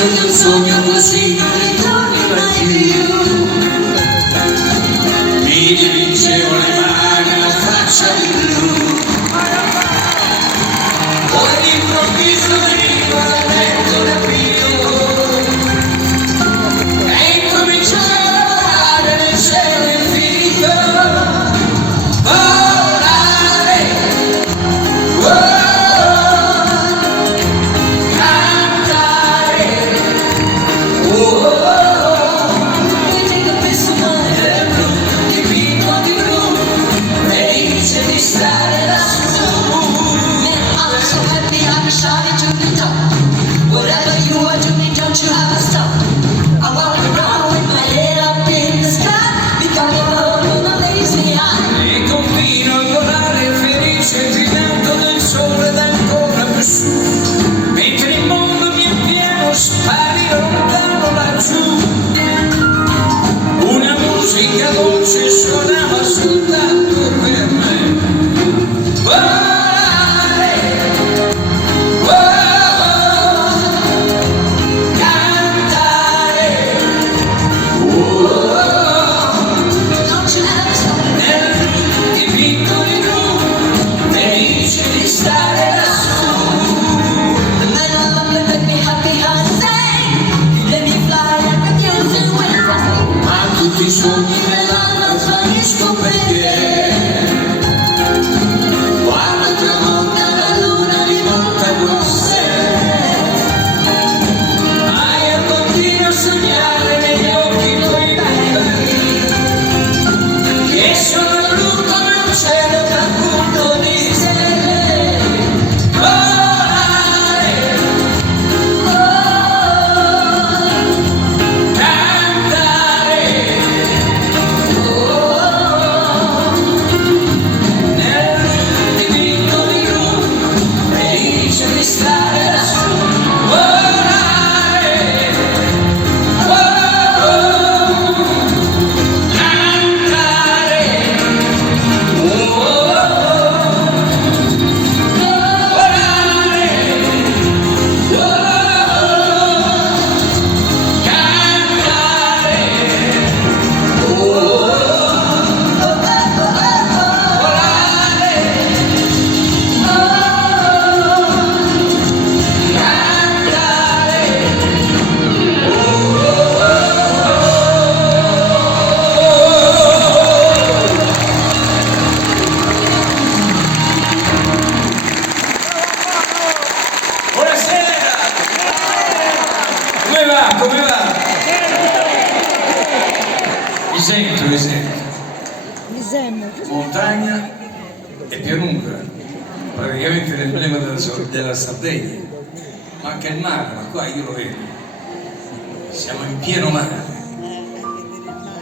sogno un sogno così ritorni mai più. Mi dipingevo le mani, la faccia di blu, poi all'improvviso veniva da letto l'appiglio e incominciavo a lavorare nel cielo infinito. Don't you have a stop? I walk around with my head up in the sky, becoming alone with my lazy eye. E continuo a volare felice, gridando del sole da ancora più su, mentre il mondo mi è pieno, spari lontano laggiù. Una musica dolce suonava soltanto per me. I sogni nell'anno svanisco perché quando tramonta la luna rimonta con sé. Ma io continuo a sognare negli occhi tuoi bambini che sono blu come un cielo trapunto di stelle. Come va? Mi sento. Montagna e pianura, praticamente l'emblema della Sardegna. Manca il mare, ma qua io lo vedo. Siamo in pieno mare.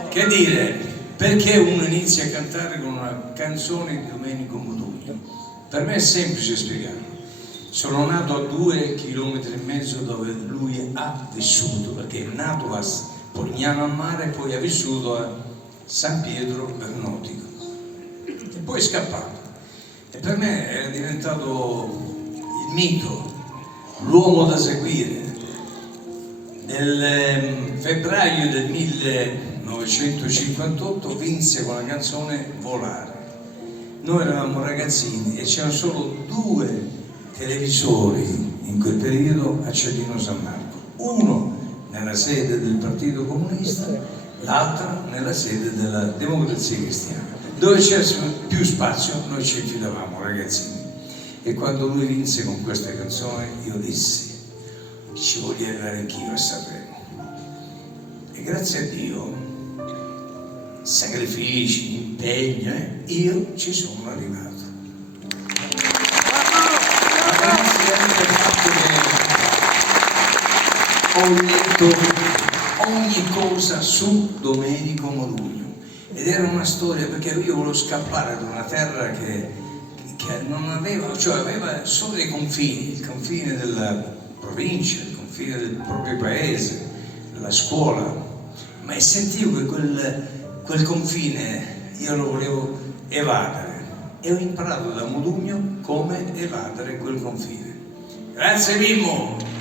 Che dire? Perché uno inizia a cantare con una canzone di Domenico Modugno? Per me è semplice spiegarlo. Sono nato a 2,5 km dove lui ha vissuto, perché è nato a Polignano a Mare e poi ha vissuto a San Pietro Bernotico e poi è scappato. E per me era diventato il mito, l'uomo da seguire. Nel febbraio del 1958 vinse con la canzone Volare. Noi eravamo ragazzini e c'erano solo 2 televisori in quel periodo a Cellino San Marco, uno nella sede del Partito Comunista, l'altro nella sede della Democrazia Cristiana. Dove c'era più spazio noi ci infidavamo, ragazzini. E quando lui vinse con questa canzone io dissi: ci voglio arrivare anch'io a Sanremo. E grazie a Dio, sacrifici, impegno, io ci sono arrivato. Ho letto ogni cosa su Domenico Modugno ed era una storia, perché io volevo scappare da una terra che non aveva, cioè aveva solo dei confini, il confine della provincia, il confine del proprio paese, della scuola, ma sentivo che quel confine io lo volevo evadere e ho imparato da Modugno come evadere quel confine. Grazie Mimmo!